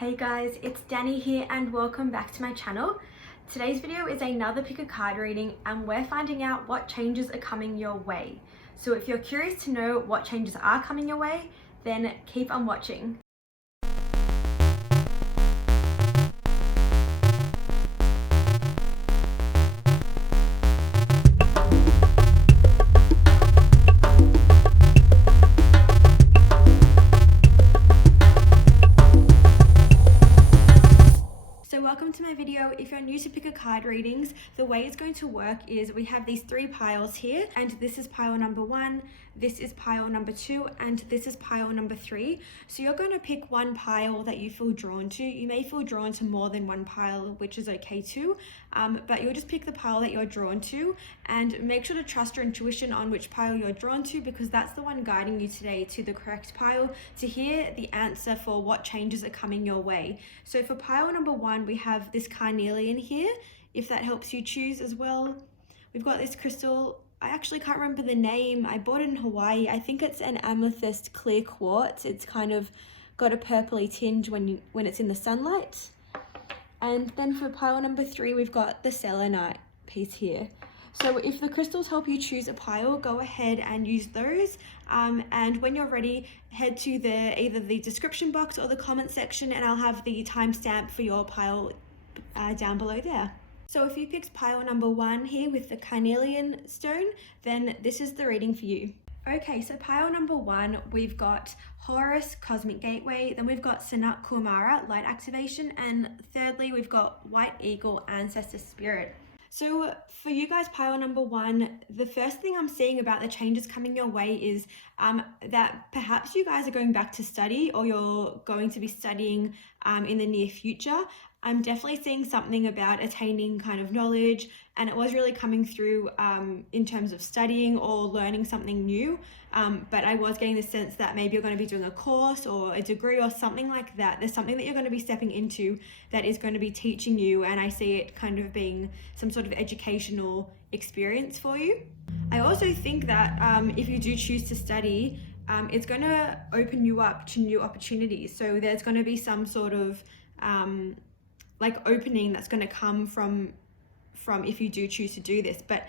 Hey guys, it's Danny here and welcome back to my channel. Today's video is another pick a card reading and we're finding out what changes are coming your way. So if you're curious to know what changes are coming your way, then keep on watching. Welcome to my video. If you're new to pick a card readings, the way it's going to work is we have these three piles here, and this is pile number 1, this is pile number 2, and this is pile number 3. So you're going to pick one pile that you feel drawn to. You may feel drawn to more than one pile, which is okay too, but you'll just pick the pile that you're drawn to and make sure to trust your intuition on which pile you're drawn to, because that's the one guiding you today to the correct pile to hear the answer for what changes are coming your way. So for pile number 1, we have this carnelian here, if that helps you choose as well. We've got this crystal. I actually can't remember the name. I bought it in Hawaii. I think it's an amethyst clear quartz. It's kind of got a purpley tinge when it's in the sunlight. And then for pile number 3, we've got the selenite piece here. So if the crystals help you choose a pile, go ahead and use those. And when you're ready, head to either the description box or the comment section, and I'll have the timestamp for your pile down below there. So if you picked pile number 1 here with the carnelian stone, then this is the reading for you. Okay, so pile number 1, we've got Horus, Cosmic Gateway, then we've got Sanat Kumara, Light Activation, and thirdly, we've got White Eagle, Ancestor Spirit. So for you guys, pile number 1, the first thing I'm seeing about the changes coming your way is that perhaps you guys are going back to study, or you're going to be studying in the near future. I'm definitely seeing something about attaining kind of knowledge, and it was really coming through in terms of studying or learning something new. But I was getting the sense that maybe you're going to be doing a course or a degree or something like that. There's something that you're going to be stepping into that is going to be teaching you, and I see it kind of being some sort of educational experience for you. I also think that if you do choose to study, it's going to open you up to new opportunities. So there's going to be some sort of opening that's going to come from if you do choose to do this. But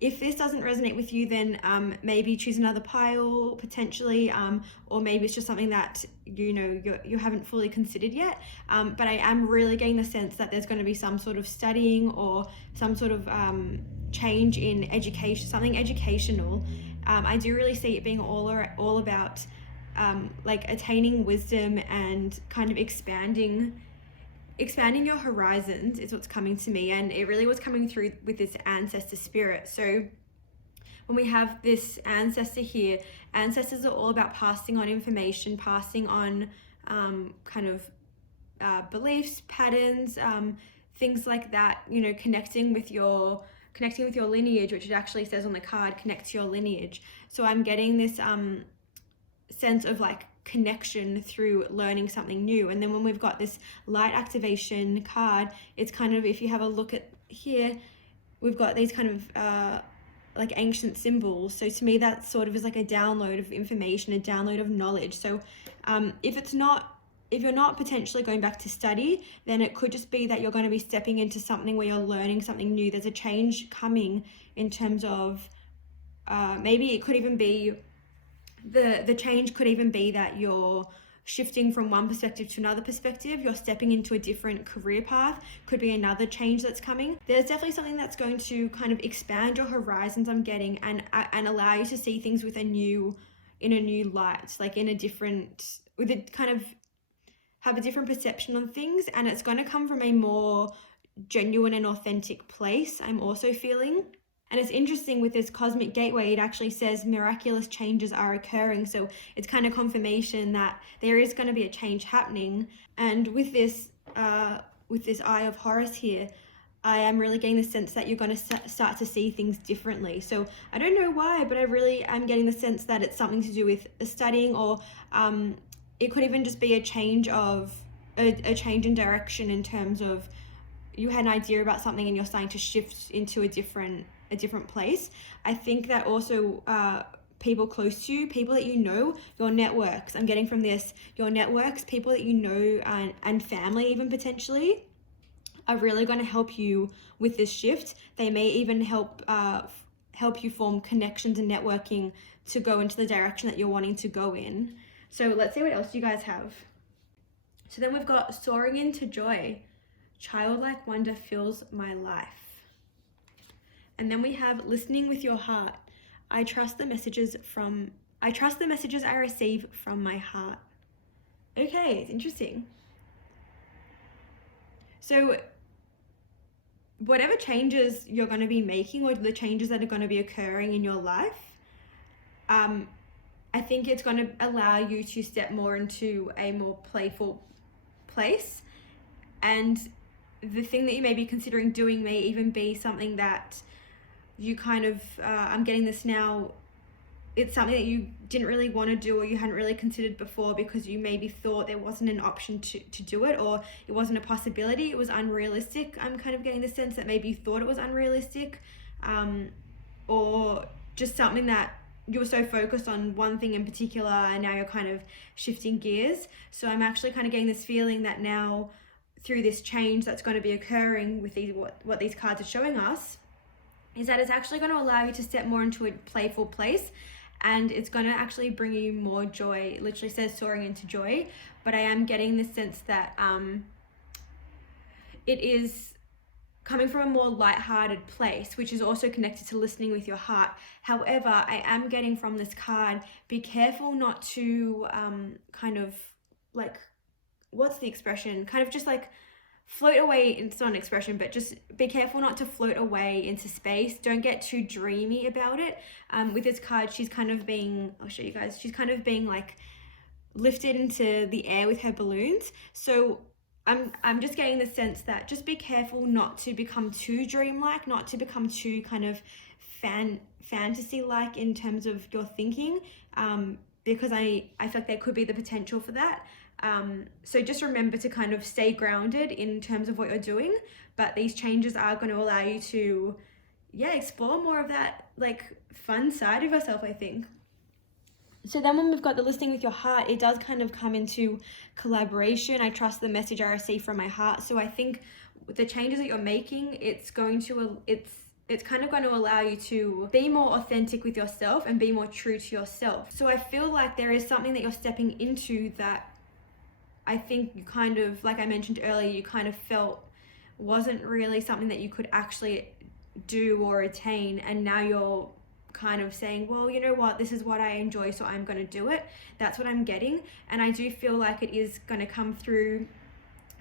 if this doesn't resonate with you, then maybe choose another pile potentially, or maybe it's just something that you haven't fully considered yet. But I am really getting the sense that there's going to be some sort of studying or some sort of change in education, something educational. I do really see it being all about attaining wisdom and kind of expanding your horizons is what's coming to me, and it really was coming through with this ancestor spirit. So when we have this ancestor here, ancestors are all about passing on information, passing on beliefs, patterns, things like that, connecting with your lineage, which it actually says on the card, connect to your lineage. So I'm getting this sense of connection through learning something new. And then when we've got this light activation card, it's kind of, if you have a look at here, we've got these kind of ancient symbols. So to me, that sort of is like a download of information, a download of knowledge. So if you're not potentially going back to study, then it could just be that you're going to be stepping into something where you're learning something new. There's a change coming in terms of maybe it could even be the change could even be that you're shifting from one perspective to another perspective. You're stepping into a different career path. Could be another change that's coming. There's definitely something that's going to kind of expand your horizons, I'm getting, and allow you to see things in a new light, have a different perception on things, and it's going to come from a more genuine and authentic place, I'm also feeling. And it's interesting with this cosmic gateway, it actually says miraculous changes are occurring. So it's kind of confirmation that there is going to be a change happening. And with this Eye of Horus here, I am really getting the sense that you're going to start to see things differently. So I don't know why, but I really am getting the sense that it's something to do with studying, or it could even just be a change in direction, in terms of you had an idea about something and you're starting to shift into a different place. I think that also people close to you, people that you know, your networks. I'm getting from this, your networks, people that you know, and family even potentially, are really going to help you with this shift. They may even help you form connections and networking to go into the direction that you're wanting to go in. So let's see what else you guys have. So then we've got soaring into joy. Childlike wonder fills my life. And then we have listening with your heart. I trust the messages I receive from my heart. Okay, it's interesting. So whatever changes you're going to be making, or the changes that are going to be occurring in your life, I think it's going to allow you to step more into a more playful place. And the thing that you may be considering doing may even be something that you kind of, I'm getting this now, it's something that you didn't really want to do, or you hadn't really considered before, because you maybe thought there wasn't an option to do it, or it wasn't a possibility, it was unrealistic. I'm kind of getting the sense that maybe you thought it was unrealistic, or just something that you were so focused on one thing in particular, and now you're kind of shifting gears. So I'm actually kind of getting this feeling that now, through this change that's going to be occurring with these, what these cards are showing us, is that it's actually going to allow you to step more into a playful place, and it's going to actually bring you more joy. It literally says soaring into joy, but I am getting the sense that it is coming from a more lighthearted place, which is also connected to listening with your heart. However, I am getting from this card, be careful not to kind of like, what's the expression? Kind of just like float away. It's not an expression, but just be careful not to float away into space. Don't get too dreamy about it. With this card, she's kind of being, I'll show you guys, she's kind of being like lifted into the air with her balloons. So I'm just getting the sense that just be careful not to become too dreamlike, not to become too kind of fantasy-like in terms of your thinking, because I feel like there could be the potential for that. So just remember to kind of stay grounded in terms of what you're doing, but these changes are going to allow you to, explore more of that like fun side of yourself, I think. So then when we've got the listening with your heart, it does kind of come into collaboration. I trust the message I receive from my heart. So I think with the changes that you're making, it's kind of going to allow you to be more authentic with yourself and be more true to yourself. So I feel like there is something that you're stepping into that I think you kind of, like I mentioned earlier, you kind of felt wasn't really something that you could actually do or attain, and now you're kind of saying, well, you know what, this is what I enjoy, so I'm going to do it. That's what I'm getting. And I do feel like it is going to come through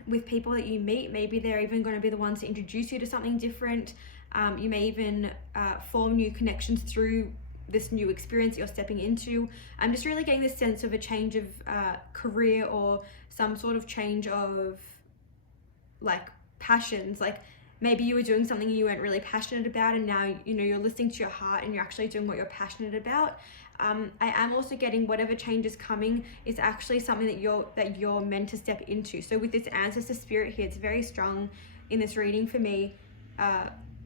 with people that you meet. Maybe they're even going to be the ones to introduce you to something different. You may even form new connections through this new experience that you're stepping into. I'm just really getting this sense of a change of career, or some sort of change of like passions. Like maybe you were doing something you weren't really passionate about, and now you're listening to your heart and you're actually doing what you're passionate about. I am also getting whatever change is coming is actually something that you're meant to step into. So with this ancestor spirit here, it's very strong in this reading for me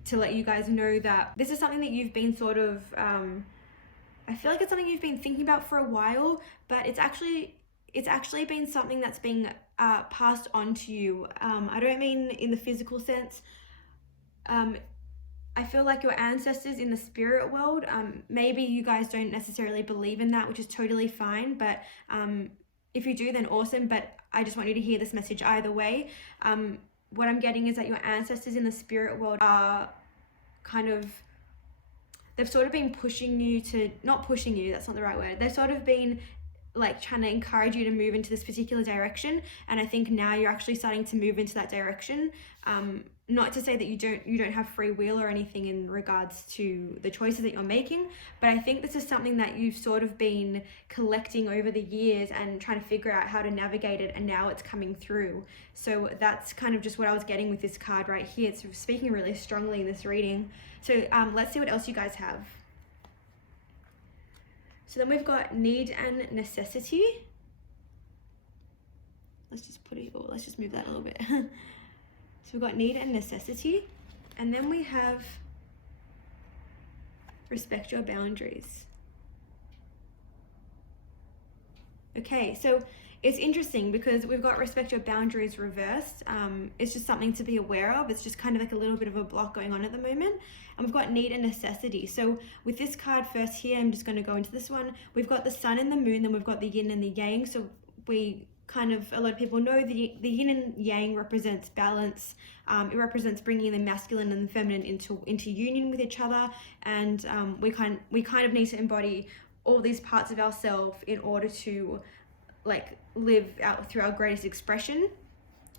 to let you guys know that this is something that you've been sort of I feel like it's something you've been thinking about for a while, but it's actually been something that's been passed on to you. I don't mean in the physical sense. I feel like your ancestors in the spirit world, maybe you guys don't necessarily believe in that, which is totally fine, but if you do, then awesome. But I just want you to hear this message either way. What I'm getting is that your ancestors in the spirit world are kind of, they've sort of been pushing you to, not pushing you, that's not the right word, they've sort of been like trying to encourage you to move into this particular direction, and I think now you're actually starting to move into that direction. Not to say that you don't have free will or anything in regards to the choices that you're making, but I think this is something that you've sort of been collecting over the years and trying to figure out how to navigate it, and now it's coming through. So that's kind of just what I was getting with this card right here. It's speaking really strongly in this reading. So let's see what else you guys have. So then we've got need and necessity. Let's just move that a little bit. So we've got need and necessity. And then we have respect your boundaries. Okay, so it's interesting because we've got respect your boundaries reversed. It's just something to be aware of. It's just kind of like a little bit of a block going on at the moment. And we've got need and necessity. So with this card first here, I'm just going to go into this one. We've got the sun and the moon, then we've got the yin and the yang. So we kind of, a lot of people know the yin and yang represents balance. It represents bringing the masculine and the feminine into union with each other. And we kind of need to embody all these parts of ourselves in order to like live out through our greatest expression.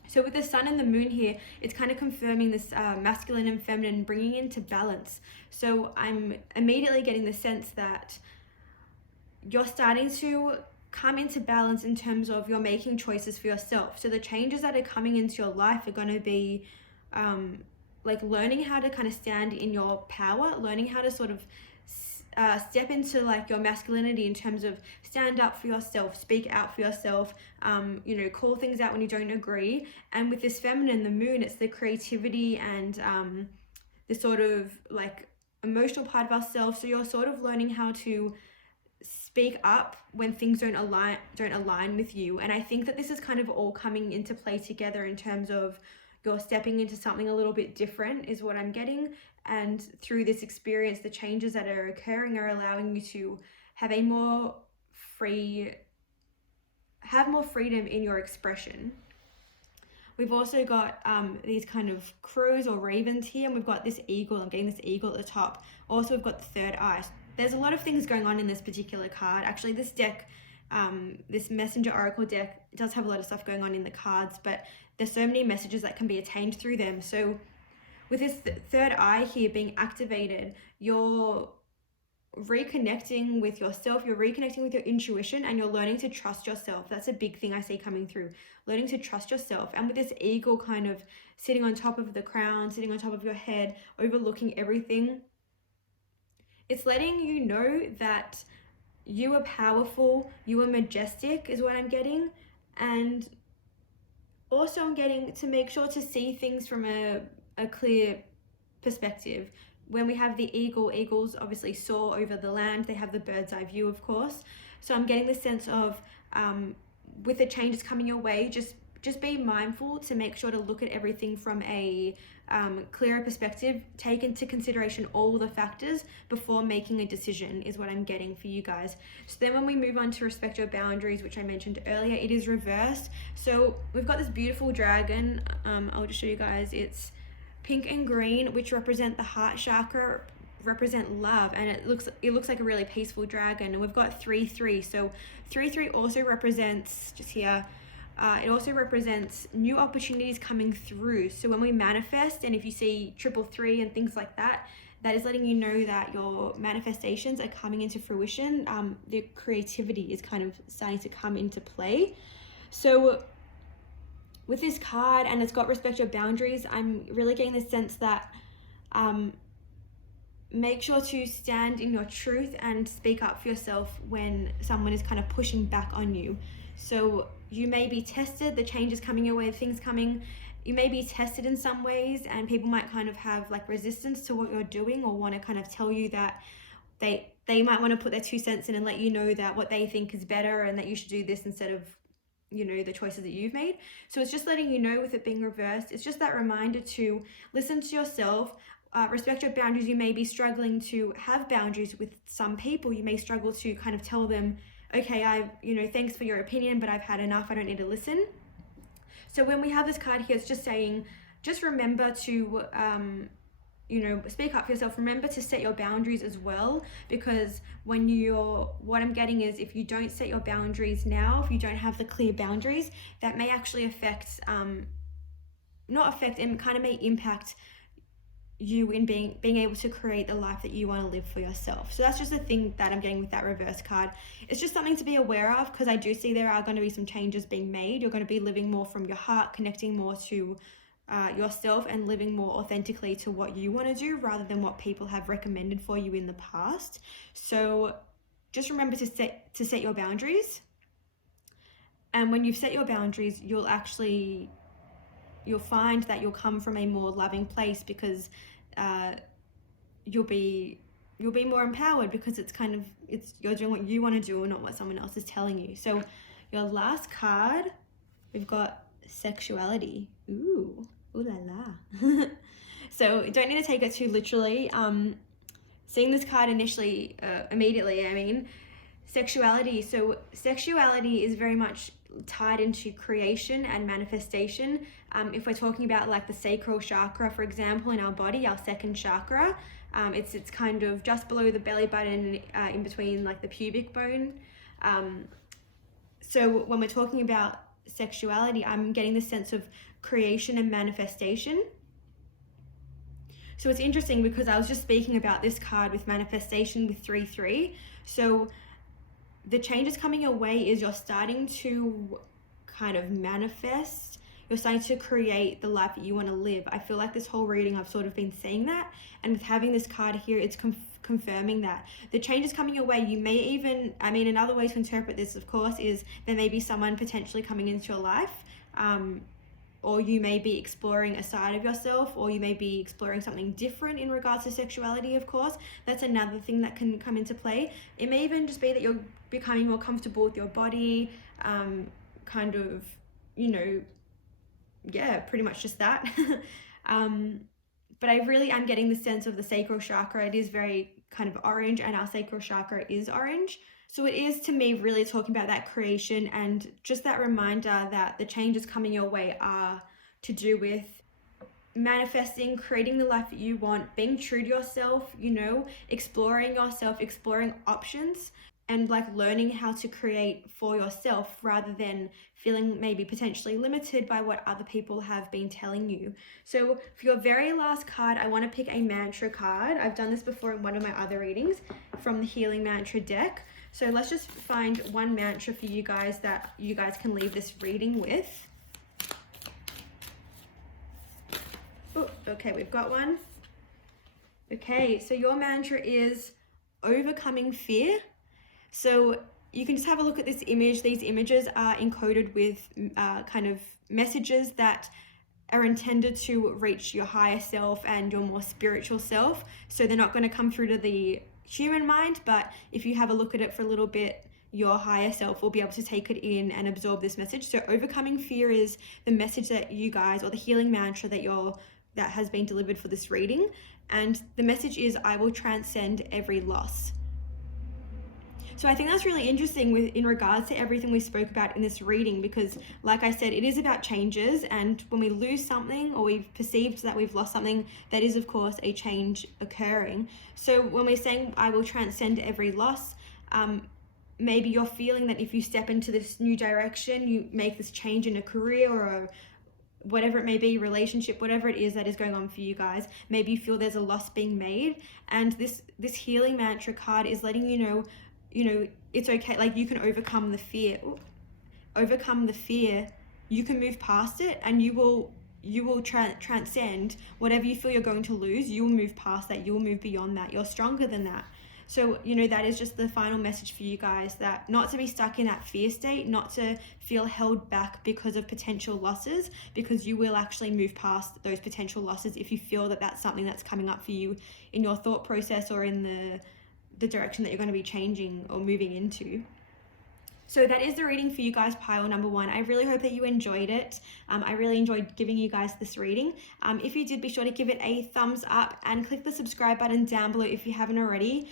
So with the sun and the moon here, it's kind of confirming this masculine and feminine, bringing into balance. So I'm immediately getting the sense that you're starting to come into balance in terms of you're making choices for yourself. So the changes that are coming into your life are going to be like learning how to kind of stand in your power, learning how to sort of step into like your masculinity in terms of stand up for yourself, speak out for yourself, call things out when you don't agree. And with this feminine, the moon, it's the creativity and the sort of like emotional part of ourselves. So you're sort of learning how to speak up when things don't align with you. And I think that this is kind of all coming into play together in terms of you're stepping into something a little bit different is what I'm getting. And through this experience, the changes that are occurring are allowing you to have more freedom in your expression. We've also got these kind of crows or ravens here, and we've got this eagle. I'm getting this eagle at the top. Also, we've got the third eye. There's a lot of things going on in this particular card. Actually, this deck, this Messenger Oracle deck, does have a lot of stuff going on in the cards, but there's so many messages that can be attained through them. So with this third eye here being activated, you're reconnecting with yourself, you're reconnecting with your intuition, and you're learning to trust yourself. That's a big thing I see coming through, learning to trust yourself. And with this eagle kind of sitting on top of the crown, sitting on top of your head, overlooking everything, it's letting you know that you are powerful, you are majestic is what I'm getting. And also I'm getting to make sure to see things from a clear perspective. When we have the eagles obviously soar over the land. They have the bird's eye view, of course. So I'm getting the sense of with the changes coming your way, just be mindful to make sure to look at everything from a clearer perspective. Take into consideration all the factors before making a decision is what I'm getting for you guys. So then when we move on to respect your boundaries, which I mentioned earlier, it is reversed. So we've got this beautiful dragon. I'll just show you guys. It's pink and green, which represent the heart chakra, represent love, and it looks like a really peaceful dragon. And we've got 3-3. So 3-3 also represents, just here, it also represents new opportunities coming through. So when we manifest, and if you see 333 and things like that, that is letting you know that your manifestations are coming into fruition. The creativity is kind of starting to come into play. So with this card, and it's got respect your boundaries, I'm really getting the sense that make sure to stand in your truth and speak up for yourself when someone is kind of pushing back on you. So you may be tested, the changes coming your way, things coming, you may be tested in some ways, and people might kind of have like resistance to what you're doing, or want to kind of tell you that they might want to put their 2 cents in and let you know that what they think is better and that you should do this instead of the choices that you've made. So it's just letting you know, with it being reversed, it's just that reminder to listen to yourself, respect your boundaries. You may be struggling to have boundaries with some people. You may struggle to kind of tell them, okay, thanks for your opinion, but I've had enough, I don't need to listen. So when we have this card here, it's just saying, just remember to speak up for yourself. Remember to set your boundaries as well, because what I'm getting is, if you don't set your boundaries now, if you don't have the clear boundaries, that may actually it kind of may impact you in being able to create the life that you want to live for yourself. So that's just the thing that I'm getting with that reverse card. It's just something to be aware of, because I do see there are going to be some changes being made. You're going to be living more from your heart, connecting more to yourself, and living more authentically to what you want to do, rather than what people have recommended for you in the past. So just remember to set your boundaries. And when you've set your boundaries, you'll find that you'll come from a more loving place, because you'll be you'll be more empowered because you're doing what you want to do and not what someone else is telling you. So your last card, we've got sexuality. Ooh la la. So you don't need to take it too literally. Seeing this card immediately, I mean, sexuality. So sexuality is very much tied into creation and manifestation. If we're talking about like the sacral chakra, for example, in our body, our second chakra, it's kind of just below the belly button, in between like the pubic bone. So when we're talking about sexuality, I'm getting the sense of creation and manifestation. So it's interesting because I was just speaking about this card with manifestation with 3-3. So the changes coming your way is you're starting to kind of manifest. You're starting to create the life that you want to live. I feel like this whole reading I've sort of been saying that, and with having this card here, it's confirming that the changes coming your way. You may even, I mean, another way to interpret this, of course, is there may be someone potentially coming into your life, or you may be exploring a side of yourself, or you may be exploring something different in regards to sexuality, of course. That's another thing that can come into play. It may even just be that you're becoming more comfortable with your body, kind of, you know, yeah, pretty much just that. But I really am getting the sense of the sacral chakra. It is very kind of orange, and our sacral chakra is orange. So it is, to me, really talking about that creation and just that reminder that the changes coming your way are to do with manifesting, creating the life that you want, being true to yourself, you know, exploring yourself, exploring options, and like learning how to create for yourself rather than feeling maybe potentially limited by what other people have been telling you. So for your very last card, I want to pick a mantra card. I've done this before in one of my other readings from the Healing Mantra deck. So let's just find one mantra for you guys that you guys can leave this reading with. Oh, okay, we've got one. Okay, so your mantra is overcoming fear. So you can just have a look at this image. These images are encoded with kind of messages that are intended to reach your higher self and your more spiritual self. So they're not going to come through to the human mind, but if you have a look at it for a little bit, your higher self will be able to take it in and absorb this message. So overcoming fear is the message that you guys, or the healing mantra that has been delivered for this reading. And the message is, I will transcend every loss. So I think that's really interesting in regards to everything we spoke about in this reading, because like I said, it is about changes, and when we lose something or we've perceived that we've lost something, that is of course a change occurring. So when we're saying I will transcend every loss, maybe you're feeling that if you step into this new direction, you make this change in a career or whatever it may be, relationship, whatever it is that is going on for you guys, maybe you feel there's a loss being made, and this healing mantra card is letting you know, it's okay. Like, you can overcome the fear. Overcome the fear. You can move past it, and you will transcend whatever you feel you're going to lose. You will move past that. You will move beyond that. You're stronger than that. So, that is just the final message for you guys, that not to be stuck in that fear state, not to feel held back because of potential losses, because you will actually move past those potential losses if you feel that that's something that's coming up for you in your thought process or in the direction that you're going to be changing or moving into. So that is the reading for you guys, pile number 1. I really hope that you enjoyed it. I really enjoyed giving you guys this reading. If you did, be sure to give it a thumbs up and click the subscribe button down below if you haven't already.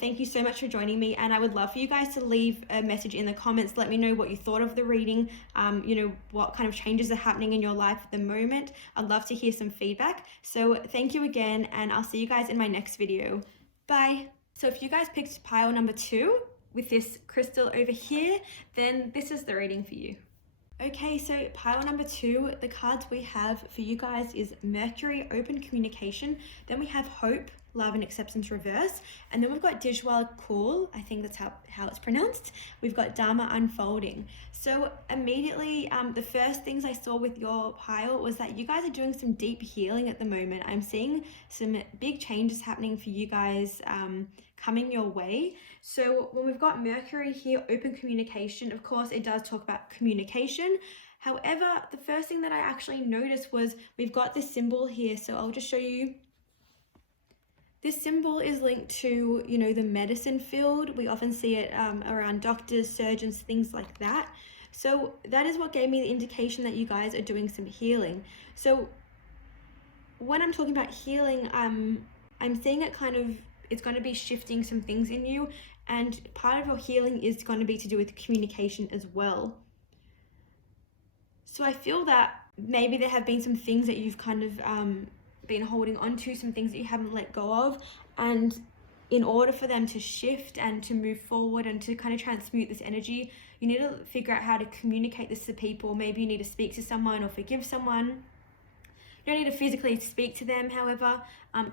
Thank you so much for joining me, and I would love for you guys to leave a message in the comments. Let me know what you thought of the reading, what kind of changes are happening in your life at the moment. I'd love to hear some feedback. So thank you again, and I'll see you guys in my next video. Bye. So if you guys picked pile number 2 with this crystal over here, then this is the reading for you. Okay, so pile number 2, the cards we have for you guys is Mercury, open communication. Then we have Hope, love and acceptance reverse. And then we've got Dijwal Cool, I think that's how it's pronounced. We've got Dharma unfolding. So immediately, the first things I saw with your pile was that you guys are doing some deep healing at the moment. I'm seeing some big changes happening for you guys coming your way. So when we've got Mercury here, open communication, of course it does talk about communication. However, the first thing that I actually noticed was we've got this symbol here. So I'll just show you. This symbol is linked to, you know, the medicine field. We often see it around doctors, surgeons, things like that. So that is what gave me the indication that you guys are doing some healing. So when I'm talking about healing, I'm seeing it kind of, it's going to be shifting some things in you, and part of your healing is going to be to do with communication as well. So I feel that maybe there have been some things that you've kind of been holding on to, some things that you haven't let go of, and in order for them to shift and to move forward and to kind of transmute this energy, you need to figure out how to communicate this to people. Maybe you need to speak to someone or forgive someone. You don't need to physically speak to them, however.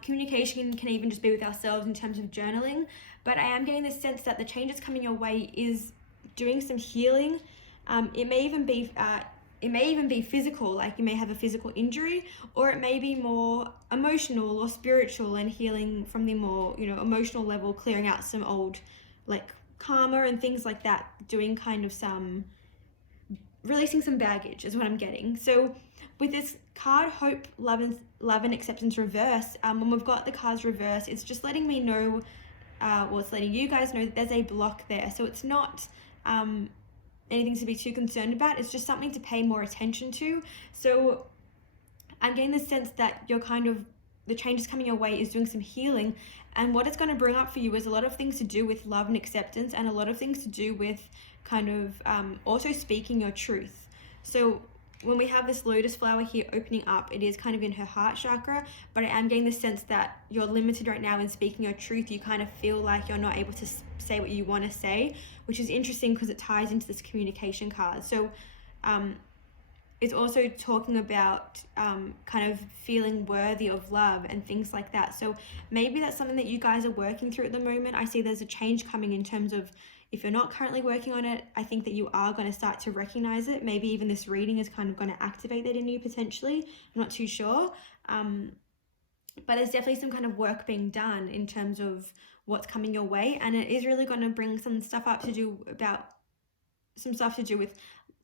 Communication can even just be with ourselves in terms of journaling. But I am getting the sense that the changes coming your way is doing some healing. It may even be physical, like you may have a physical injury, or it may be more emotional or spiritual and healing from the more, you know, emotional level, clearing out some old like karma and things like that, doing kind of some releasing some baggage is what I'm getting. So with this card, Hope, Love and Acceptance reverse, when we've got the cards reverse, it's just letting me know, it's letting you guys know that there's a block there. So it's not anything to be too concerned about. It's just something to pay more attention to. So I'm getting the sense that you're kind of, the changes coming your way is doing some healing, and what it's going to bring up for you is a lot of things to do with love and acceptance, and a lot of things to do with kind of also speaking your truth. So when we have this lotus flower here opening up, it is kind of in her heart chakra, but I am getting the sense that you're limited right now in speaking your truth. You kind of feel like you're not able to say what you want to say, which is interesting because it ties into this communication card. So it's also talking about kind of feeling worthy of love and things like that. So maybe that's something that you guys are working through at the moment. I see there's a change coming in terms of, if you're not currently working on it, I think that you are going to start to recognize it. Maybe even this reading is kind of going to activate that in you potentially. I'm not too sure. But there's definitely some kind of work being done in terms of what's coming your way. And it is really going to bring some stuff up to do with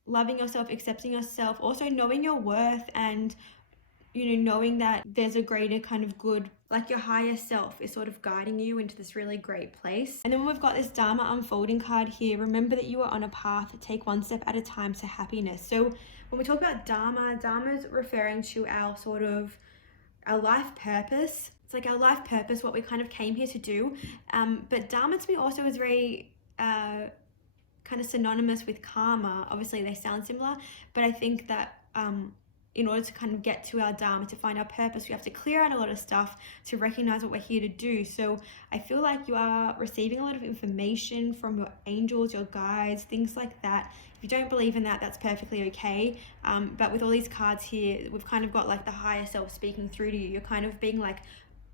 loving yourself, accepting yourself, also knowing your worth, and, you know, knowing that there's a greater kind of good, like your higher self is sort of guiding you into this really great place. And then we've got this Dharma unfolding card here. Remember that you are on a path. Take one step at a time to happiness. So when we talk about Dharma is referring to our sort of our life purpose. It's like our life purpose, what we kind of came here to do. But Dharma to me also is very kind of synonymous with karma. Obviously they sound similar, but I think that in order to kind of get to our Dharma, to find our purpose, we have to clear out a lot of stuff to recognize what we're here to do. So I feel like you are receiving a lot of information from your angels, your guides, things like that. If you don't believe in that, that's perfectly okay. But with all these cards here, we've kind of got like the higher self speaking through to you. You're kind of being like,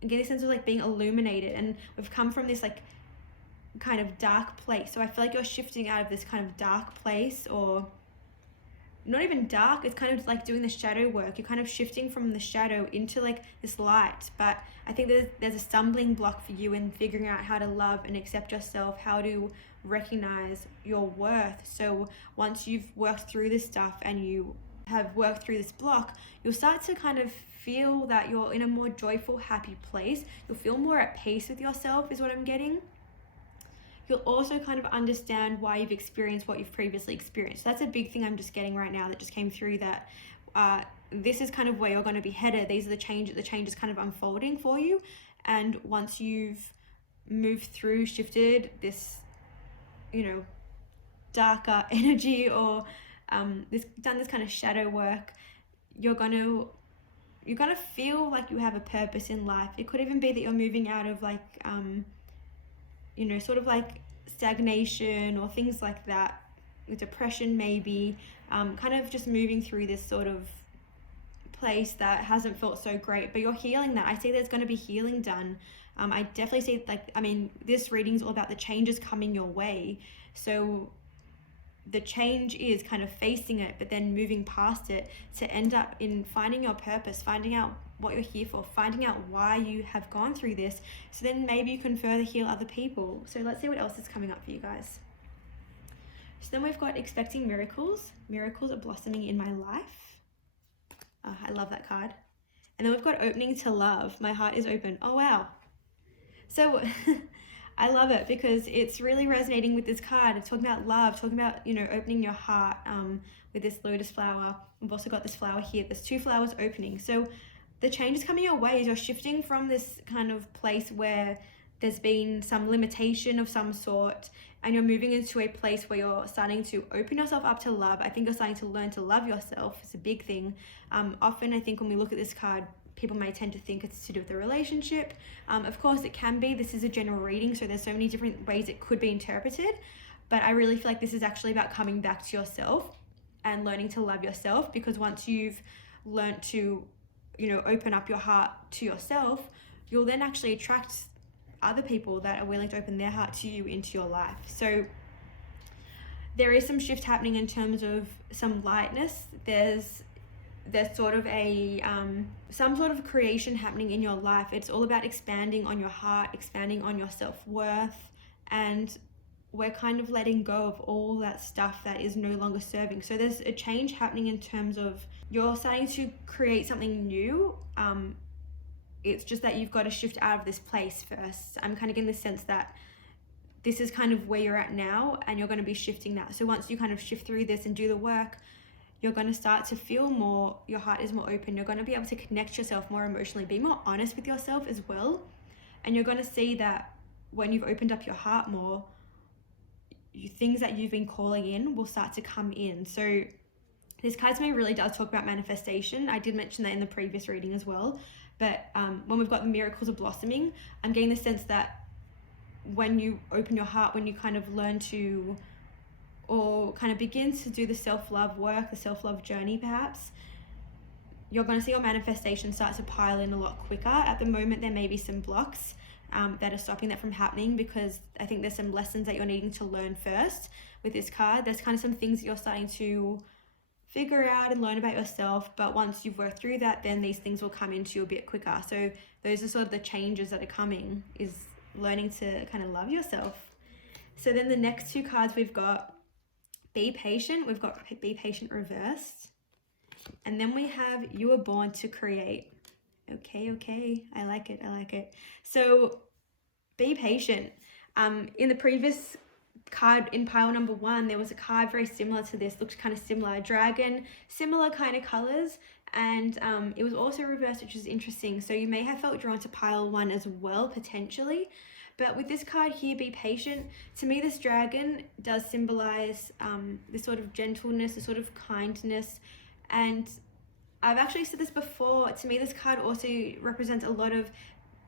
I get a sense of like being illuminated, and we've come from this like kind of dark place. So I feel like you're shifting out of this kind of dark place, or not even dark, it's kind of like doing the shadow work. You're kind of shifting from the shadow into like this light. But I think there's a stumbling block for you in figuring out how to love and accept yourself, how to recognize your worth. So once you've worked through this stuff and you have worked through this block, you'll start to kind of feel that you're in a more joyful, happy place. You'll feel more at peace with yourself is what I'm getting. You'll also kind of understand why you've experienced what you've previously experienced. So that's a big thing I'm just getting right now that just came through, that this is kind of where you're going to be headed. These are the changes kind of unfolding for you. And once you've moved through, shifted this, you know, darker energy, or done this kind of shadow work, you're gonna feel like you have a purpose in life. It could even be that you're moving out of like you know, sort of like stagnation or things like that, depression maybe, kind of just moving through this sort of place that hasn't felt so great, but you're healing that. I see there's going to be healing done. I definitely see, like, I mean, this reading is all about the changes coming your way. So the change is kind of facing it, but then moving past it to end up in finding your purpose, finding out what you're here for, finding out why you have gone through this, so then maybe you can further heal other people. So let's see what else is coming up for you guys. So then we've got expecting miracles. Miracles are blossoming in my life. I love that card. And then we've got opening to love. My heart is open. Oh wow. So I love it because it's really resonating with this card. It's talking about love, talking about, you know, opening your heart with this lotus flower. We've also got this flower here. There's 2 flowers opening. So the change is coming your way. You're shifting from this kind of place where there's been some limitation of some sort, and you're moving into a place where you're starting to open yourself up to love. I think you're starting to learn to love yourself. It's a big thing. Often I think when we look at this card, people may tend to think it's to do with the relationship. Of course it can be. This is a general reading, so there's so many different ways it could be interpreted, but I really feel like this is actually about coming back to yourself and learning to love yourself, because once you've learned to, you know, open up your heart to yourself, you'll then actually attract other people that are willing to open their heart to you into your life. So there is some shift happening in terms of some lightness. There's sort of a some sort of creation happening in your life. It's all about expanding on your heart, expanding on your self-worth, and we're kind of letting go of all that stuff that is no longer serving. So there's a change happening in terms of you're starting to create something new. It's just that you've got to shift out of this place first. I'm kind of getting the sense that this is kind of where you're at now, and you're going to be shifting that. So once you kind of shift through this and do the work, you're going to start to feel more, your heart is more open. You're going to be able to connect yourself more emotionally, be more honest with yourself as well. And you're going to see that when you've opened up your heart more, things that you've been calling in will start to come in. So this card to me really does talk about manifestation. I did mention that in the previous reading as well. But when we've got the miracles of blossoming, I'm getting the sense that when you open your heart, when you kind of learn to, or kind of begin to do the self-love work, the self-love journey perhaps, you're going to see your manifestation start to pile in a lot quicker. At the moment, there may be some blocks that are stopping that from happening, because I think there's some lessons that you're needing to learn first with this card. There's kind of some things that you're starting to figure out and learn about yourself, but once you've worked through that, then these things will come into you a bit quicker. So those are sort of the changes that are coming, is learning to kind of love yourself. So then the next 2 cards we've got Be Patient. We've got Be Patient reversed, and then we have You Were Born to Create. Okay, I like it. So be patient. In the previous card in pile number 1, there was a card very similar to this, looked kind of similar, a dragon, similar kind of colors, and it was also reversed, which is interesting. So you may have felt drawn to pile 1 as well, potentially. But with this card here, Be Patient, to me this dragon does symbolize this sort of gentleness, this sort of kindness. And I've actually said this before, to me this card also represents a lot of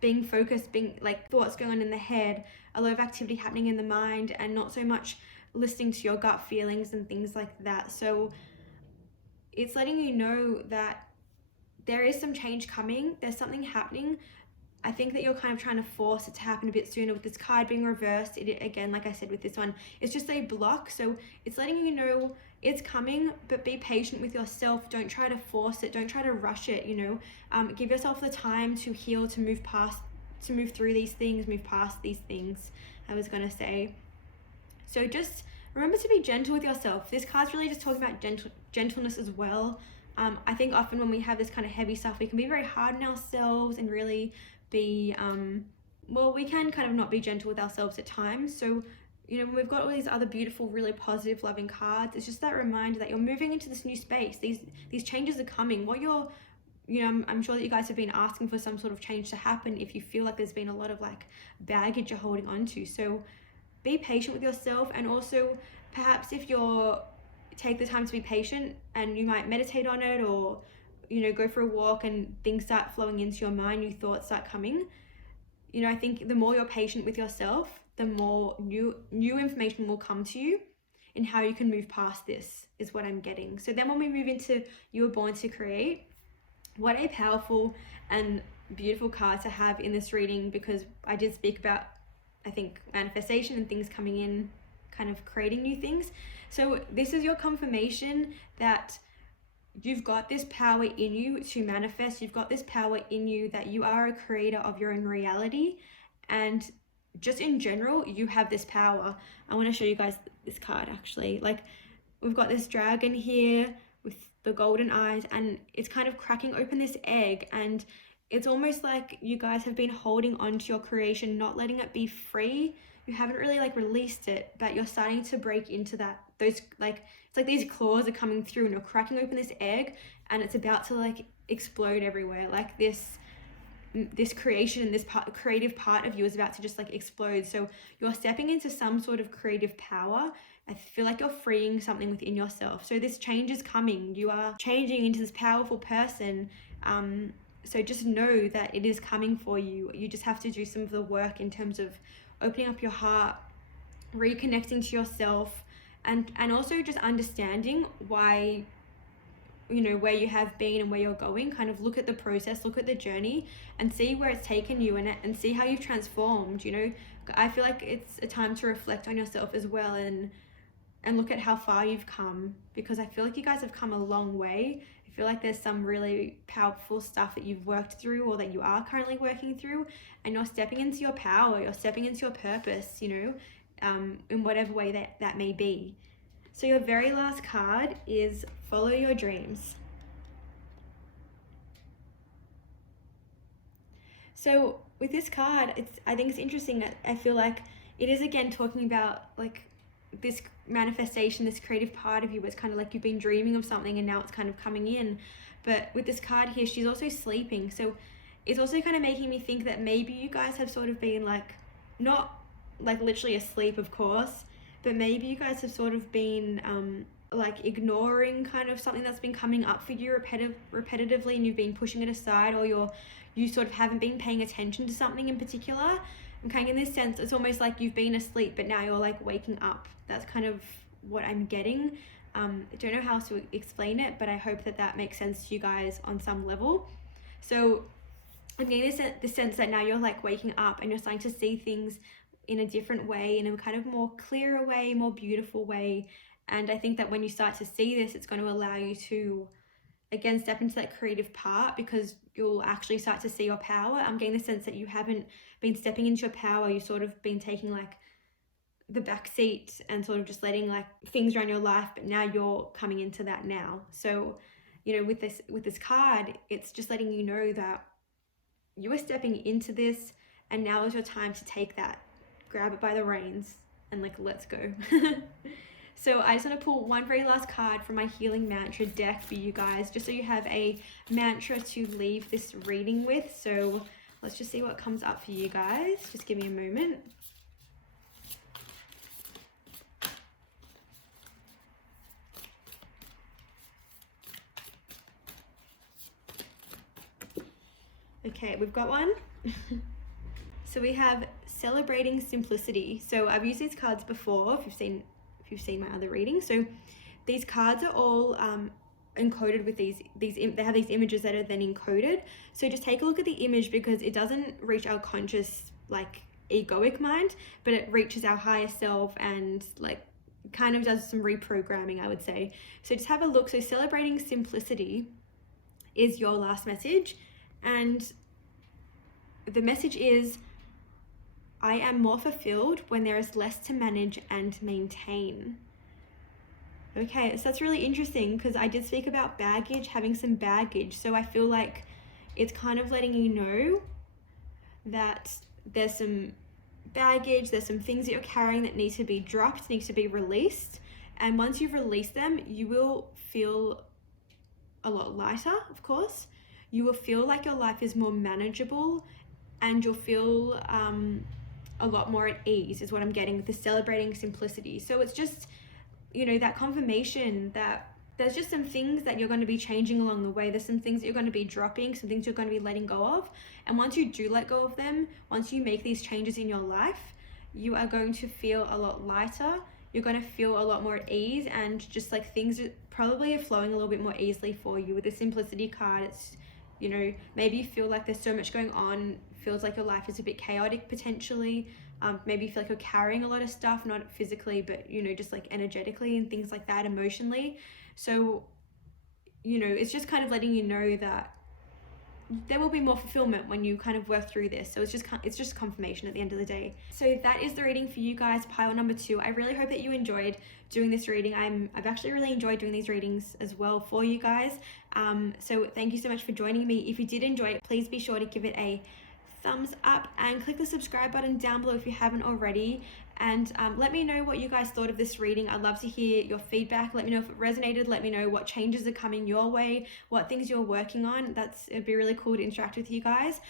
being focused, being like thoughts going on in the head, a lot of activity happening in the mind, and not so much listening to your gut feelings and things like that. So it's letting you know that there is some change coming, there's something happening. I think that you're kind of trying to force it to happen a bit sooner. With this card being reversed, it again, like I said with this one, it's just a block. So it's letting you know it's coming, but be patient with yourself. Don't try to force it. Don't try to rush it, you know. Give yourself the time to heal, to move past, to move through these things, move past these things, I was going to say. So just remember to be gentle with yourself. This card's really just talking about gentleness as well. I think often when we have this kind of heavy stuff, we can be very hard on ourselves and really be, well, we can kind of not be gentle with ourselves at times. So, you know, when we've got all these other beautiful, really positive, loving cards, it's just that reminder that you're moving into this new space. These changes are coming. What you're, you know, I'm sure that you guys have been asking for some sort of change to happen if you feel like there's been a lot of like baggage you're holding on to. So be patient with yourself, and also perhaps if you're, take the time to be patient, and you might meditate on it, or, you know, go for a walk and things start flowing into your mind, new thoughts start coming. You know, I think the more you're patient with yourself, the more new information will come to you in how you can move past this, is what I'm getting. So then when we move into You Were Born to Create, what a powerful and beautiful card to have in this reading, because I did speak about, I think, manifestation and things coming in, kind of creating new things. So this is your confirmation that you've got this power in you to manifest. You've got this power in you that you are a creator of your own reality. And just in general, you have this power. I want to show you guys this card actually. Like, we've got this dragon here with the golden eyes, and it's kind of cracking open this egg, and it's almost like you guys have been holding on to your creation, not letting it be free. You haven't really like released it, but you're starting to break into that. Those like, it's like these claws are coming through and you're cracking open this egg and it's about to like explode everywhere. Like this creation and this creative part of you is about to just like explode. So you're stepping into some sort of creative power. I feel like you're freeing something within yourself. So this change is coming. You are changing into this powerful person. So just know that it is coming for you. You just have to do some of the work in terms of opening up your heart, reconnecting to yourself, and also just understanding why, you know, where you have been and where you're going. Kind of look at the process, look at the journey and see where it's taken you and see how you've transformed. You know, I feel like it's a time to reflect on yourself as well and look at how far you've come, because I feel like you guys have come a long way. I feel like there's some really powerful stuff that you've worked through or that you are currently working through, and you're stepping into your power, you're stepping into your purpose, you know, in whatever way that may be. So your very last card is follow your dreams. So with this card, I think it's interesting that I feel like it is again talking about like this manifestation, this creative part of you. It's kind of like you've been dreaming of something and now it's kind of coming in. But with this card here, she's also sleeping. So it's also kind of making me think that maybe you guys have sort of been like, not like literally asleep, of course, but maybe you guys have sort of been like ignoring kind of something that's been coming up for you repetitively, and you've been pushing it aside, or you sort of haven't been paying attention to something in particular. I'm kind of in this sense, it's almost like you've been asleep, but now you're like waking up. That's kind of what I'm getting. I don't know how else to explain it, but I hope that makes sense to you guys on some level. So I'm getting this sense that now you're like waking up and you're starting to see things in a different way, in a kind of more clearer way, more beautiful way. And I think that when you start to see this, it's going to allow you to, again, step into that creative part, because you'll actually start to see your power. I'm getting the sense that you haven't been stepping into your power. You've sort of been taking like the back seat and sort of just letting like things run your life, but now you're coming into that now. So, you know, with this card, it's just letting you know that you are stepping into this, and now is your time to take that, grab it by the reins and like, let's go. So I just want to pull one very last card from my healing mantra deck for you guys, just so you have a mantra to leave this reading with. So let's just see what comes up for you guys. Just give me a moment. Okay, we've got one. So we have celebrating simplicity. So I've used these cards before, if you've seen my other readings. So these cards are all encoded with these they have these images that are then encoded. So just take a look at the image, because it doesn't reach our conscious like egoic mind, but it reaches our higher self and like kind of does some reprogramming, I would say. So just have a look. So celebrating simplicity is your last message, and the message is, I am more fulfilled when there is less to manage and maintain. Okay, so that's really interesting, because I did speak about baggage, having some baggage. So I feel like it's kind of letting you know that there's some baggage, there's some things that you're carrying that need to be dropped, need to be released. And once you've released them, you will feel a lot lighter, of course. You will feel like your life is more manageable, and you'll feel a lot more at ease, is what I'm getting with the celebrating simplicity. So it's just, you know, that confirmation that there's just some things that you're going to be changing along the way. There's some things that you're going to be dropping, some things you're going to be letting go of. And once you do let go of them, once you make these changes in your life, you are going to feel a lot lighter. You're going to feel a lot more at ease, and just like things probably are flowing a little bit more easily for you. With the simplicity card, it's, you know, maybe you feel like there's so much going on, feels like your life is a bit chaotic potentially. Maybe you feel like you're carrying a lot of stuff, not physically, but, you know, just like energetically and things like that, emotionally. So, you know, it's just kind of letting you know that there will be more fulfillment when you kind of work through this. So it's just confirmation at the end of the day. So that is the reading for you guys, pile number 2. I really hope that you enjoyed doing this reading. I've actually really enjoyed doing these readings as well for you guys. So thank you so much for joining me. If you did enjoy it, please be sure to give it a thumbs up and click the subscribe button down below if you haven't already, and let me know what you guys thought of this reading. I'd love to hear your feedback. Let me know if it resonated. Let me know what changes are coming your way, what things you're working on. It'd be really cool to interact with you guys.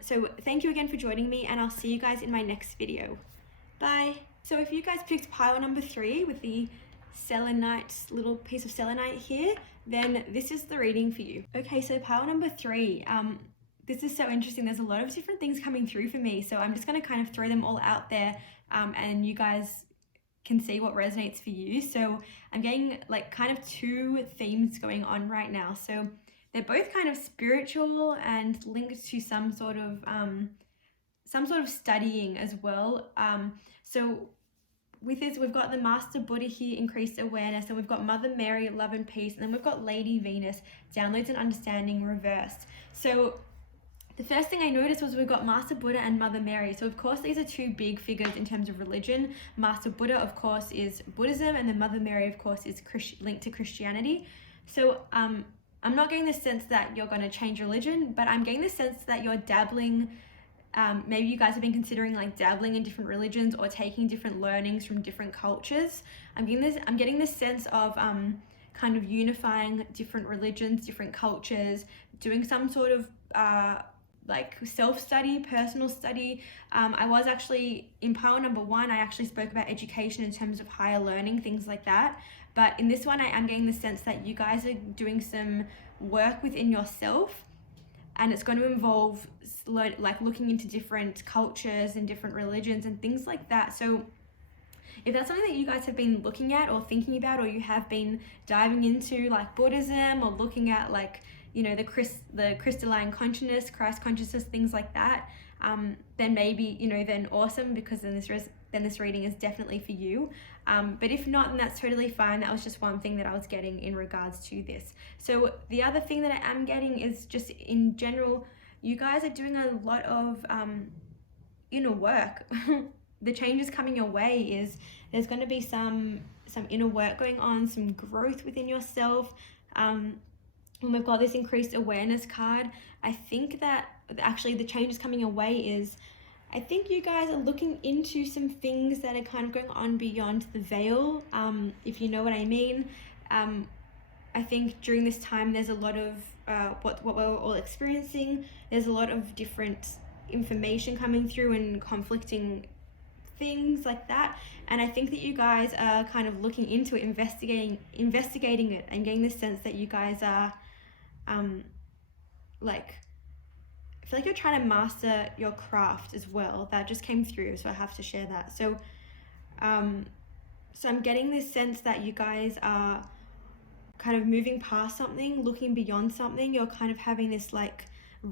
So thank you again for joining me, and I'll see you guys in my next video. Bye. So if you guys picked pile number 3 with the selenite, little piece of selenite here, then this is the reading for you. Okay, so pile number 3, this is so interesting. There's a lot of different things coming through for me, so I'm just going to kind of throw them all out there, and you guys can see what resonates for you. So I'm getting like kind of 2 themes going on right now. So they're both kind of spiritual and linked to some sort of studying as well. So with this, we've got the Master Buddha here, increased awareness, and we've got Mother Mary, love and peace, and then we've got Lady Venus, downloads and understanding, reversed. So the first thing I noticed was we've got Master Buddha and Mother Mary. So of course these are 2 big figures in terms of religion. Master Buddha, of course, is Buddhism, and then Mother Mary, of course, is linked to Christianity. So I'm not getting the sense that you're going to change religion, but I'm getting the sense that you're dabbling. Maybe you guys have been considering like dabbling in different religions or taking different learnings from different cultures. I'm getting this sense of kind of unifying different religions, different cultures, doing some sort of like self-study, personal study. I was actually in pile number 1, I actually spoke about education in terms of higher learning, things like that. But in this one, I am getting the sense that you guys are doing some work within yourself, and it's going to involve like looking into different cultures and different religions and things like that. So if that's something that you guys have been looking at or thinking about, or you have been diving into like Buddhism, or looking at like, you know, the crystalline consciousness, Christ consciousness, things like that, then maybe, you know, then awesome, because then this reading is definitely for you. But if not, then that's totally fine. That was just one thing that I was getting in regards to this. So the other thing that I am getting is just in general, you guys are doing a lot of inner work. The changes coming your way is there's going to be some inner work going on, some growth within yourself. When we've got this increased awareness card, I think that actually the changes coming your way is, I think you guys are looking into some things that are kind of going on beyond the veil, if you know what I mean. I think during this time there's a lot of what we're all experiencing. There's a lot of different information coming through and conflicting things like that, and I think that you guys are kind of looking into it, investigating it, and getting the sense that you guys are like, I feel like you're trying to master your craft as well. That just came through, so I have to share that. So so I'm getting this sense that you guys are kind of moving past something, looking beyond something. You're kind of having this like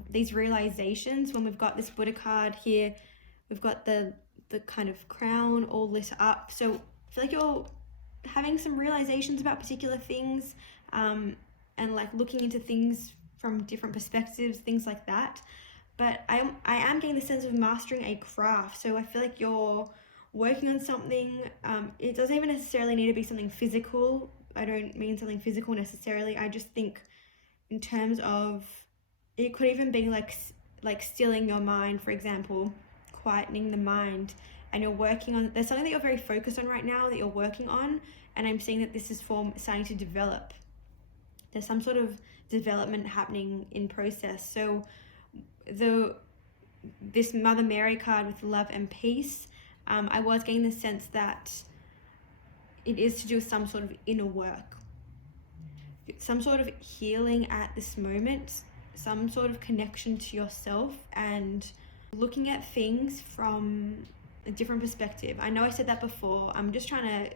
these realizations. When we've got this Buddha card here, we've got the kind of crown all lit up. So I feel like you're having some realizations about particular things, and like looking into things from different perspectives, things like that. But I am getting the sense of mastering a craft. So I feel like you're working on something. It doesn't even necessarily need to be something physical. I don't mean something physical necessarily. I just think in terms of, it could even be like stilling your mind, for example, quietening the mind. And you're working on, there's something that you're very focused on right now that you're working on, and I'm seeing that this is starting to develop. There's some sort of development happening in process. So this Mother Mary card with love and peace, I was getting the sense that it is to do with some sort of inner work, some sort of healing at this moment, some sort of connection to yourself, and looking at things from a different perspective. I know I said that before. I'm just trying to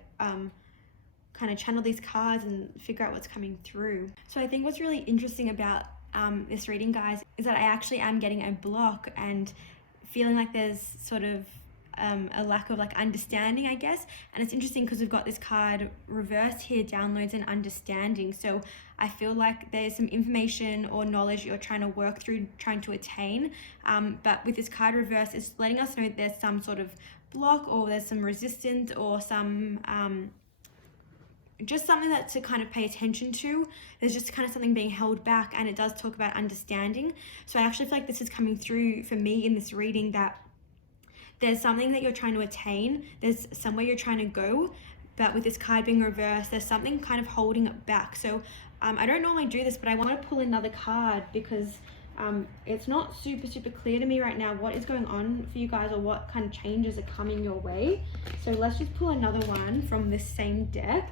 kind of channel these cards and figure out what's coming through. So I think what's really interesting about this reading, guys, is that I actually am getting a block and feeling like there's sort of a lack of like understanding, I guess. And it's interesting because we've got this card reversed here, downloads and understanding. So I feel like there's some information or knowledge you're trying to work through, trying to attain. But with this card reversed, it's letting us know there's some sort of block, or there's some resistance, or some just something that to kind of pay attention to. There's just kind of something being held back, and it does talk about understanding. So I actually feel like this is coming through for me in this reading, that there's something that you're trying to attain, there's somewhere you're trying to go, but with this card being reversed, there's something kind of holding it back. So I don't normally do this, but I want to pull another card because it's not super clear to me right now what is going on for you guys, or what kind of changes are coming your way. So let's just pull another one from this same deck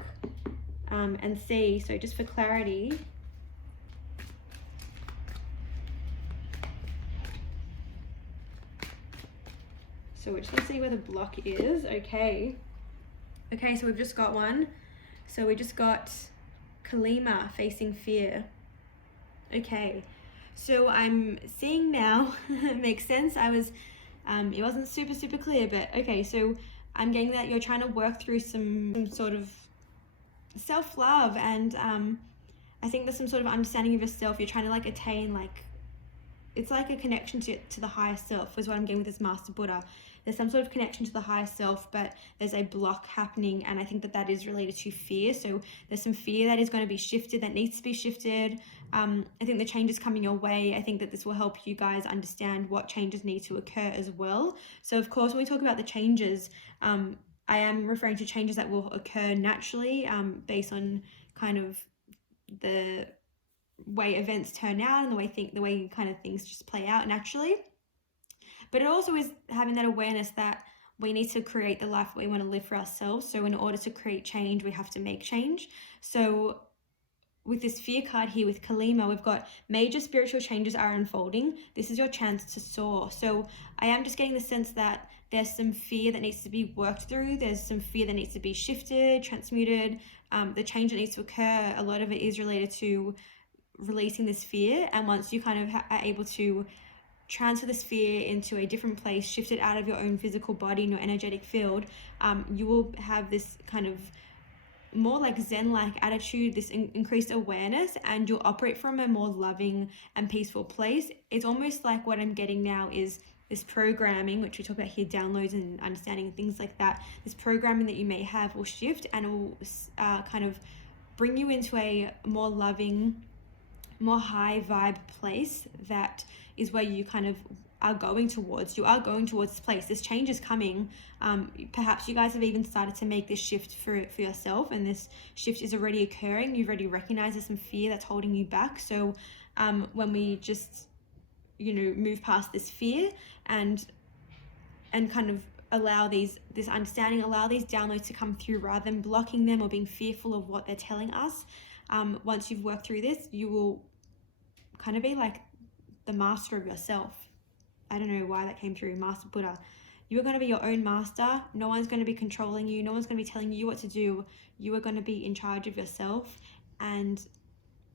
and see. So just for clarity, so we're just gonna see where the block is. Okay, so we've just got one. So we just got Kalima, facing fear. Okay, so I'm seeing now, it makes sense. It wasn't super clear, but okay, so I'm getting that you're trying to work through some sort of self-love, and I think there's some sort of understanding of yourself. You're trying to like attain, like, it's like a connection to the higher self is what I'm getting with this Master Buddha. There's some sort of connection to the higher self, but there's a block happening, and I think that is related to fear. So there's some fear that is going to be shifted, that needs to be shifted. I think the change is coming your way. I think that this will help you guys understand what changes need to occur as well. So of course, when we talk about the changes, I am referring to changes that will occur naturally, based on kind of the way events turn out and the way kind of things just play out naturally. But it also is having that awareness that we need to create the life we want to live for ourselves. So in order to create change, we have to make change. So with this fear card here with Kalima, we've got major spiritual changes are unfolding. This is your chance to soar. So I am just getting the sense that there's some fear that needs to be worked through. There's some fear that needs to be shifted, transmuted. The change that needs to occur, a lot of it is related to releasing this fear. And once you kind of are able to transfer this fear into a different place, shift it out of your own physical body and your energetic field, you will have this kind of more like Zen-like attitude, this increased awareness, and you'll operate from a more loving and peaceful place. It's almost like what I'm getting now is this programming, which we talk about here, downloads and understanding and things like that. This programming that you may have will shift, and it will kind of bring you into a more loving, more high vibe place that is where you kind of are going towards. You are going towards this place. This change is coming. Perhaps you guys have even started to make this shift for yourself, and this shift is already occurring. You've already recognized there's some fear that's holding you back. So when we just, move past this fear and kind of allow this understanding, allow these downloads to come through rather than blocking them or being fearful of what they're telling us. Once you've worked through this, you will kind of be like the master of yourself. I don't know why that came through, Master Buddha. You are going to be your own master. No one's going to be controlling you. No one's going to be telling you what to do. You are going to be in charge of yourself, and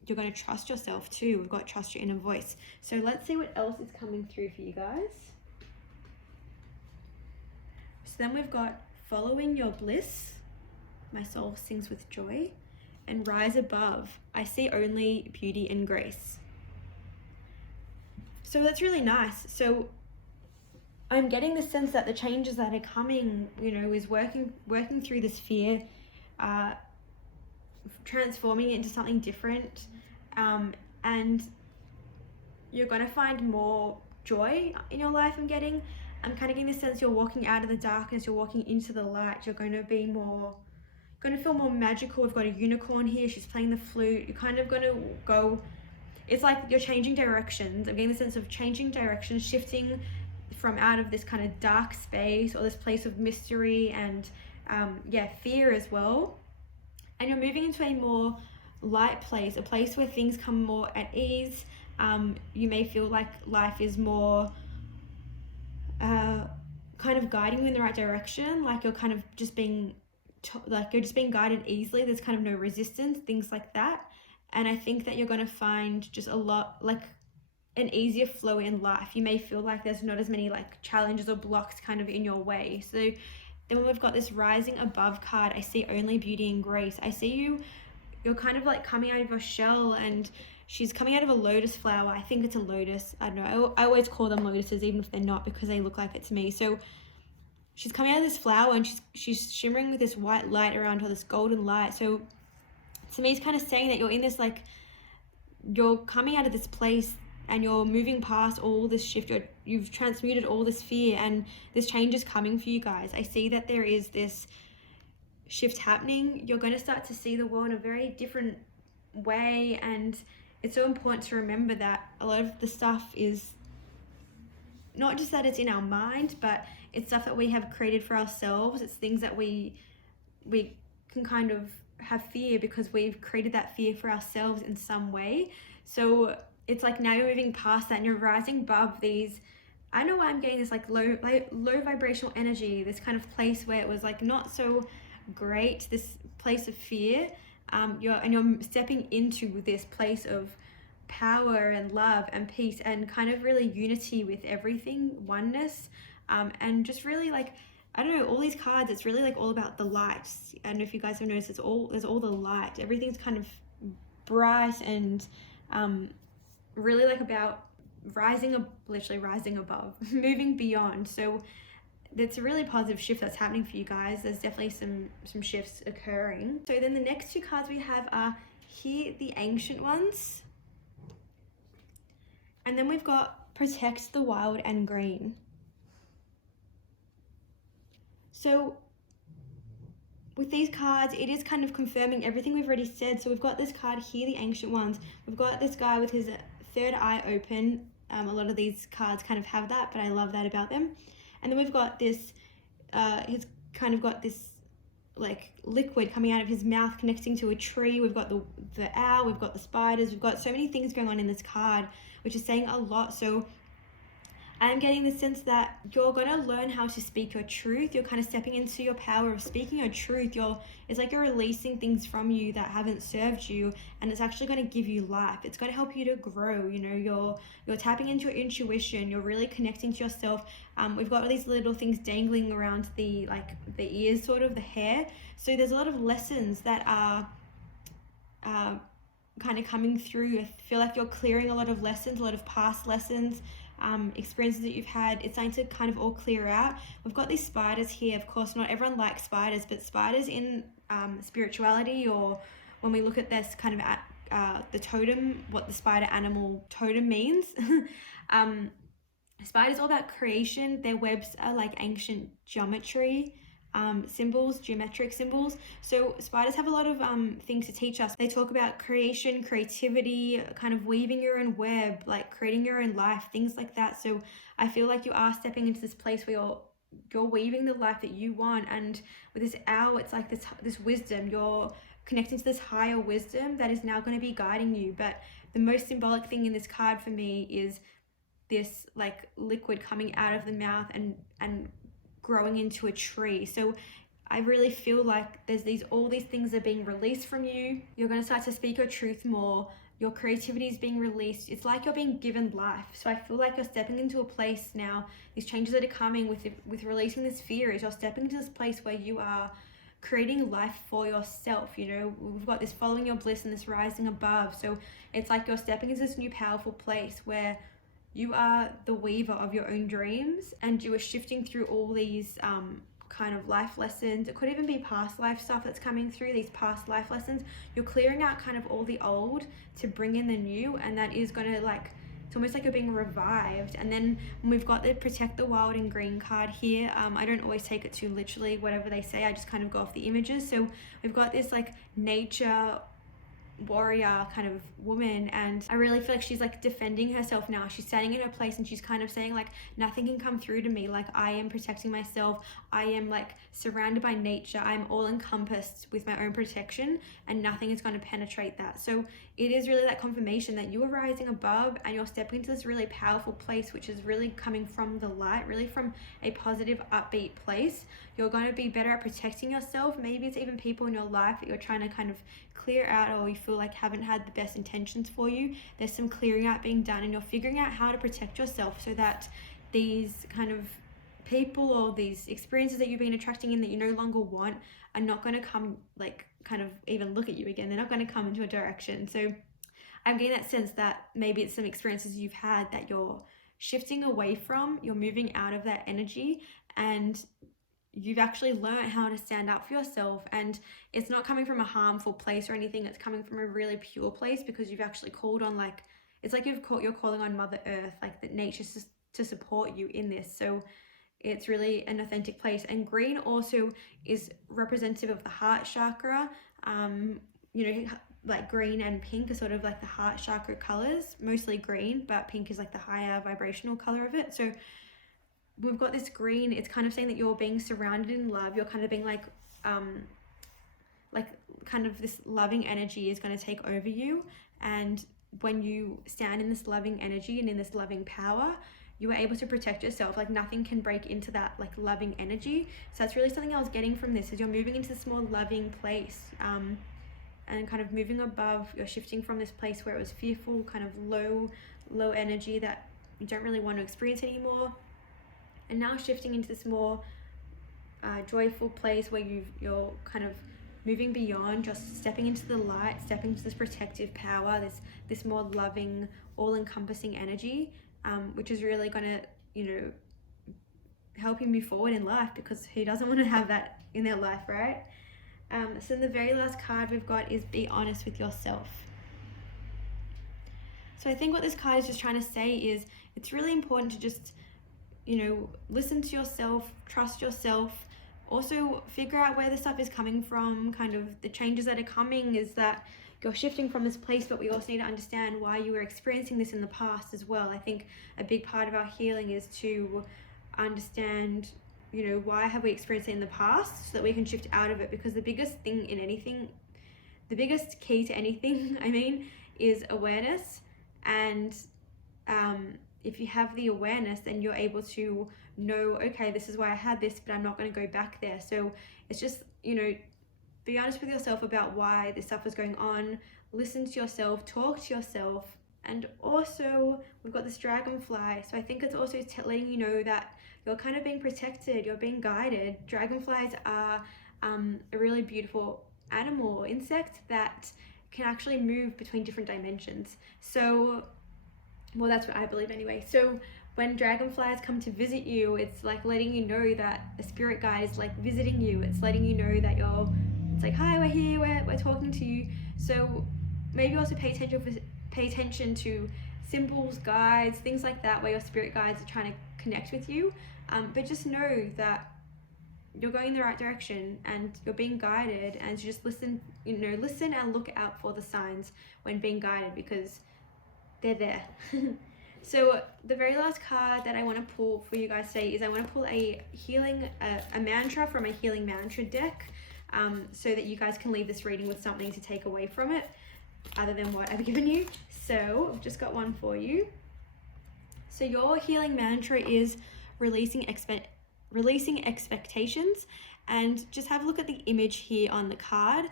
you're going to trust yourself too. We've got trust your inner voice. So let's see what else is coming through for you guys. So then we've got following your bliss. My soul sings with joy. And rise above. I see only beauty and grace. So that's really nice. So I'm getting the sense that the changes that are coming, is working through this fear, transforming it into something different, and you're going to find more joy in your life. I'm kind of getting the sense you're walking out of the darkness, you're walking into the light. You're going to be going to feel more magical. We've got a unicorn here. She's playing the flute. You're kind of going to go, it's like you're changing directions. I'm getting the sense of changing directions, shifting from out of this kind of dark space or this place of mystery and fear as well. And you're moving into a more light place, a place where things come more at ease. You may feel like life is more kind of guiding you in the right direction, like you're kind of just being guided easily. There's kind of no resistance, things like that. And I think that you're going to find just a lot, like an easier flow in life. You may feel like there's not as many like challenges or blocks kind of in your way. So then when we've got this rising above card, I see only beauty and grace. I see you're kind of like coming out of your shell, and she's coming out of a lotus flower. I think it's a lotus. I don't know. I always call them lotuses, even if they're not, because they look like it to me. So she's coming out of this flower, and she's shimmering with this white light around her, this golden light. So to me, it's kind of saying that you're in this, like, you're coming out of this place and you're moving past all this shift. You've transmuted all this fear, and this change is coming for you guys. I see that there is this shift happening. You're going to start to see the world in a very different way, and it's so important to remember that a lot of the stuff is not just that it's in our mind, but it's stuff that we have created for ourselves. It's things that we can kind of have fear because we've created that fear for ourselves in some way. So it's like now you're moving past that and you're rising above these. I know why I'm getting this like low vibrational energy, this kind of place where it was like not so great, this place of fear. You're stepping into this place of power and love and peace and kind of really unity with everything, oneness, and just really like, I don't know, all these cards, it's really like all about the light. I don't know if you guys have noticed, there's all the light. Everything's kind of bright and really like about literally rising above, moving beyond. So it's a really positive shift that's happening for you guys. There's definitely some shifts occurring. So then the next two cards we have are here, the Ancient Ones. And then we've got Protect the Wild and Green. So with these cards, it is kind of confirming everything we've already said. So we've got this card here, the Ancient Ones. We've got this guy with his third eye open. A lot of these cards kind of have that, but I love that about them. And then we've got this, he's kind of got this like liquid coming out of his mouth connecting to a tree. We've got the owl, we've got the spiders, we've got so many things going on in this card, which is saying a lot. So I'm getting the sense that you're going to learn how to speak your truth. You're kind of stepping into your power of speaking your truth. It's like you're releasing things from you that haven't served you, and it's actually going to give you life. It's going to help you to grow. You know, you're tapping into your intuition. You're really connecting to yourself. We've got all these little things dangling around the ears, sort of the hair. So there's a lot of lessons that are kind of coming through. I feel like you're clearing a lot of lessons, a lot of past lessons, experiences that you've had. It's starting to kind of all clear out. We've got these spiders here. Of course, not everyone likes spiders, but spiders in spirituality, or when we look at this kind of the totem, what the spider animal totem means. Spiders all about creation. Their webs are like ancient geometry symbols, geometric symbols. So spiders have a lot of things to teach us. They talk about creation, creativity, kind of weaving your own web, like creating your own life, things like that. So I feel like you are stepping into this place where you're weaving the life that you want. And with this owl, it's like this wisdom. You're connecting to this higher wisdom that is now going to be guiding you. But the most symbolic thing in this card for me is this like liquid coming out of the mouth and growing into a tree. So I really feel like there's all these things are being released from you. You're going to start to speak your truth more. Your creativity is being released. It's like you're being given life. So I feel like you're stepping into a place now. These changes that are coming with releasing this fear is you're stepping into this place where you are creating life for yourself. You know, we've got this following your bliss and this rising above. So it's like you're stepping into this new powerful place where you are the weaver of your own dreams, and you are shifting through all these kind of life lessons. It could even be past life stuff that's coming through, these past life lessons. You're clearing out kind of all the old to bring in the new, and that is going to it's almost like you're being revived. And then we've got the Protect the Wild and Green card here. I don't always take it too literally, whatever they say. I just kind of go off the images. So we've got this like nature warrior kind of woman, and I really feel like she's like defending herself now. She's standing in her place and she's kind of saying like, nothing can come through to me. Like, I am protecting myself. I am like surrounded by nature. I'm all encompassed with my own protection, and nothing is going to penetrate that. So it is really that confirmation that you are rising above and you're stepping into this really powerful place, which is really coming from the light, really from a positive, upbeat place. You're going to be better at protecting yourself. Maybe it's even people in your life that you're trying to kind of clear out, or you feel like haven't had the best intentions for you. There's some clearing out being done, and you're figuring out how to protect yourself so that these kind of people or these experiences that you've been attracting in that you no longer want are not going to come, like, kind of even look at you again. They're not going to come into a direction. So I'm getting that sense that maybe it's some experiences you've had that you're shifting away from, you're moving out of that energy, and you've actually learned how to stand up for yourself. And it's not coming from a harmful place or anything. It's coming from a really pure place, because you've actually called on, like, it's like you're calling on Mother Earth, like that nature to support you in this. So it's really an authentic place. And green also is representative of the heart chakra. Like green and pink are sort of like the heart chakra colors, mostly green, but pink is like the higher vibrational color of it. So we've got this green. It's kind of saying that you're being surrounded in love. You're kind of being like kind of this loving energy is going to take over you. And when you stand in this loving energy and in this loving power, you are able to protect yourself. Like nothing can break into that like loving energy. So that's really something I was getting from this, is you're moving into this more loving place, and kind of moving above. You're shifting from this place where it was fearful, kind of low energy that you don't really want to experience anymore, and now shifting into this more joyful place where you're kind of moving beyond just stepping into the light, stepping into this protective power, this more loving, all-encompassing energy, which is really going to, help you move forward in life, because who doesn't want to have that in their life, right? So the very last card we've got is be honest with yourself. So I think what this card is just trying to say is it's really important to just, listen to yourself, trust yourself, also figure out where the stuff is coming from. Kind of the changes that are coming is that you're shifting from this place, but we also need to understand why you were experiencing this in the past as well. I think a big part of our healing is to understand, why have we experienced it in the past, so that we can shift out of it. Because the biggest thing in anything, the biggest key to anything, is awareness. And if you have the awareness, then you're able to know, okay, this is why I had this, but I'm not going to go back there. So it's just, be honest with yourself about why this stuff was going on. Listen to yourself, talk to yourself. And also we've got this dragonfly. So I think it's also letting you know that you're kind of being protected, you're being guided. Dragonflies are a really beautiful animal, insect that can actually move between different dimensions. So, well, that's what I believe anyway. So when dragonflies come to visit you, it's like letting you know that a spirit guide is like visiting you. It's letting you know that it's like, hi, we're here, we're talking to you. So maybe also pay attention to symbols, guides, things like that, where your spirit guides are trying to connect with you. But just know that you're going in the right direction and you're being guided, and just listen and look out for the signs when being guided, because they're there. So the very last card that I want to pull for you guys today is I want to pull a mantra from a healing mantra deck, so that you guys can leave this reading with something to take away from it other than what I've given you. So I've just got one for you. So your healing mantra is releasing expectations. And just have a look at the image here on the card.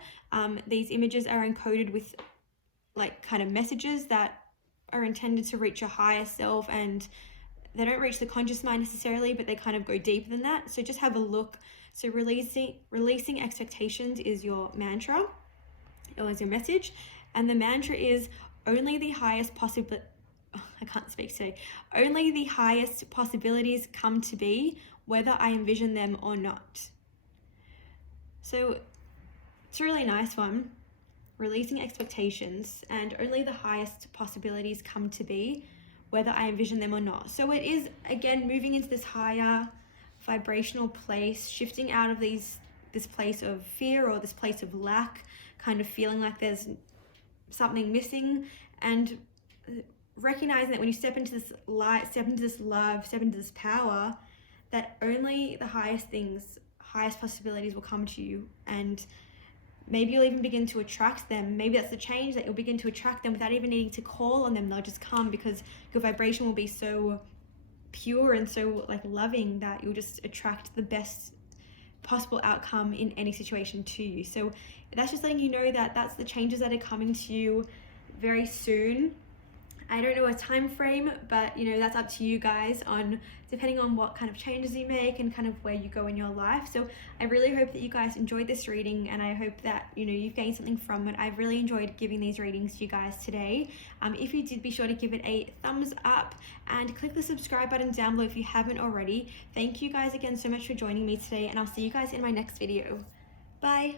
These images are encoded with like kind of messages that are intended to reach your higher self, and they don't reach the conscious mind necessarily, but they kind of go deeper than that. So just have a look. So releasing expectations is your mantra, or is your message. And the mantra is only the highest only the highest possibilities come to be, whether I envision them or not. So it's a really nice one. Releasing expectations, and only the highest possibilities come to be, whether I envision them or not. So it is, again, moving into this higher vibrational place, shifting out of this place of fear or this place of lack, kind of feeling like there's something missing, and recognizing that when you step into this light, step into this love, step into this power, that only the highest things, highest possibilities will come to you. And maybe you'll even begin to attract them. Maybe that's the change, that you'll begin to attract them without even needing to call on them. They'll just come, because your vibration will be so pure and so like loving that you'll just attract the best possible outcome in any situation to you. So that's just letting you know that that's the changes that are coming to you very soon. I don't know a time frame, but you know, that's up to you guys on depending on what kind of changes you make and kind of where you go in your life. So I really hope that you guys enjoyed this reading, and I hope that, you know, you've gained something from it. I've really enjoyed giving these readings to you guys today. If you did, be sure to give it a thumbs up and click the subscribe button down below if you haven't already. Thank you guys again so much for joining me today, and I'll see you guys in my next video. Bye.